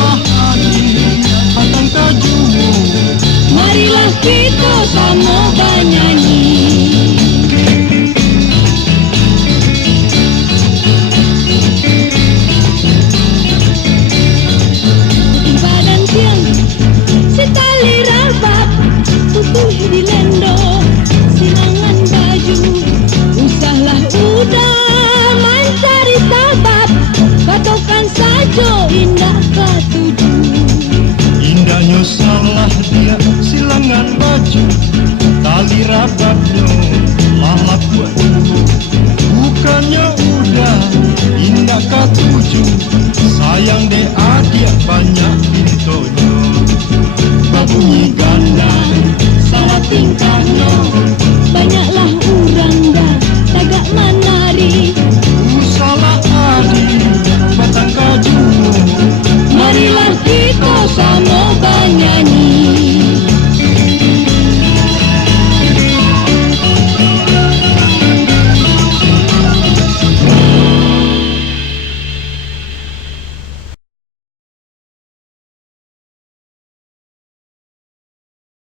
salah hati akan tajumu. Marilah kita sama bernyanyi. Badan siang setali rabab tutuh di lendo silangan baju. Usahlah udah mencari sabab, katakan saja indah ketujuh. Indahnya salah dia silangan baju, tali rababnya lalap buat dulu. Bukannya udah indah ketujuh, sayang deh adik banyak pintunya. Berbunyi ganda salah tingkah